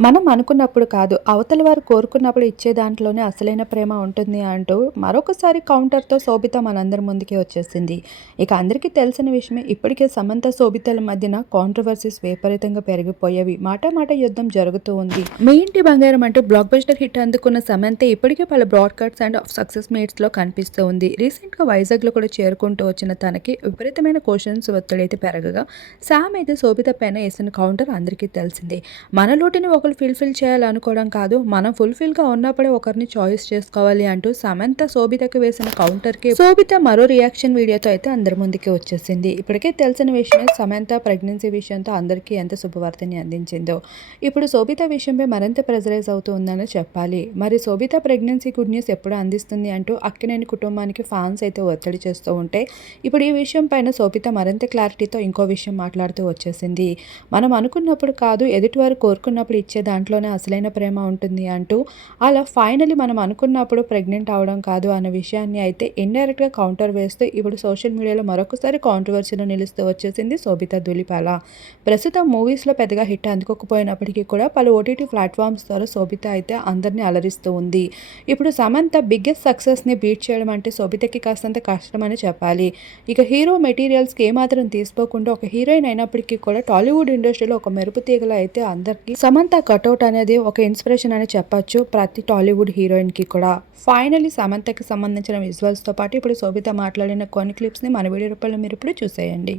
మనం అనుకున్నప్పుడు కాదు, అవతల వారు కోరుకున్నప్పుడు ఇచ్చే దాంట్లోనే అసలైన ప్రేమ ఉంటుంది అంటూ మరొకసారి కౌంటర్‌తో శోభిత మనందరి ముందుకి వచ్చేసింది. ఇక అందరికీ తెలిసిన విషయమే, ఇప్పటికే సమంత, శోభితల మధ్యన కాంట్రోవర్సీస్ విపరీతంగా పెరిగిపోయేవి. మాట మాట యుద్ధం జరుగుతూ ఉంది. మీ ఇంటి బంగారం అంటూ బ్లాక్ బస్టర్ హిట్ అందుకున్న సమంత ఇప్పటికే పలు బ్రాడ్‌కాస్ట్స్ అండ్ సక్సెస్ మీట్స్‌లో కనిపిస్తూ ఉంది. రీసెంట్‌గా వైజాగ్‌లో కూడా చేరుకుంటూ వచ్చిన తనకి విపరీతమైన క్వెషన్స్ ఒత్తిడైతే పెరగగా, సామ్ అయితే శోభిత పైన ఏసిన కౌంటర్ అందరికీ తెలిసిందే. మన లోటుని ఒకరు ఫుల్ఫిల్ చేయాలనుకోవడం కాదు, మనం ఫుల్ఫిల్‌గా ఉన్నప్పుడే ఒకరిని చాయిస్ చేసుకోవాలి అంటూ సమంత శోభితకి వేసిన కౌంటర్‌కి శోభిత మరో రియాక్షన్ వీడియోతో అయితే అందరి ముందుకి వచ్చేసింది. ఇప్పటికే తెలిసిన విషయమే, సమంత ప్రెగ్నెన్సీ విషయంతో అందరికీ ఎంత శుభవార్తని అందించిందో. ఇప్పుడు శోభిత విషయంపై మరింత ప్రెజరైజ్ అవుతూ ఉందని చెప్పాలి. మరి శోభిత ప్రెగ్నెన్సీ గుడ్ న్యూస్ ఎప్పుడు అందిస్తుంది అంటూ అక్కినేని కుటుంబానికి ఫ్యాన్స్ అయితే ఒత్తిడి చేస్తూ ఉంటే, ఇప్పుడు ఈ విషయం పైన శోభిత మరింత క్లారిటీతో ఇంకో విషయం మాట్లాడుతూ వచ్చేసింది. మనం అనుకున్నప్పుడు కాదు, ఎదుటివారు కోరుకున్నప్పుడు ఇచ్చే దాంట్లోనే అసలైన ప్రేమ ఉంటుంది అంటూ, అలా ఫైనలీ మనం అనుకున్నప్పుడు ప్రెగ్నెంట్ అవడం కాదు అన్న విషయాన్ని అయితే ఇండైరెక్ట్‌గా కౌంటర్ వేస్తూ ఇప్పుడు సోషల్ మీడియాలో మరొకసారి కాంట్రోవర్సీలో నిలుస్తూ వచ్చేసింది శోభిత ధూళిపాల. ప్రస్తుతం మూవీస్‌లో పెద్దగా హిట్ అందుకోకపోయినప్పటికీ కూడా పలు ఓటీటీ ప్లాట్‌ఫామ్స్ ద్వారా శోభిత అయితే అందరిని అలరిస్తూ ఉంది. ఇప్పుడు సమంత బిగ్గెస్ట్ సక్సెస్‌ని బీట్ చేయడం అంటే శోభితకి కాస్తంత కష్టమని చెప్పాలి. ఇక హీరో మెటీరియల్స్‌కి ఏమాత్రం తీసిపోకుండా ఒక హీరోయిన్ అయినప్పటికీ కూడా టాలీవుడ్ ఇండస్ట్రీలో ఒక మెరుపు తీగలా అయితే అందరికీ సమంత కటౌట్ అనేది ఒక ఇన్స్పిరేషన్ అని చెప్పొచ్చు ప్రతి టాలీవుడ్ హీరోయిన్‌కి కూడా. ఫైనల్లీ సమంతకి సంబంధించిన విజువల్స్‌తో పాటు ఇప్పుడు శోభిత మాట్లాడిన కొన్ని క్లిప్స్‌ని మన వీడియో రూపంలో మీరు ఇప్పుడు చూసేయండి.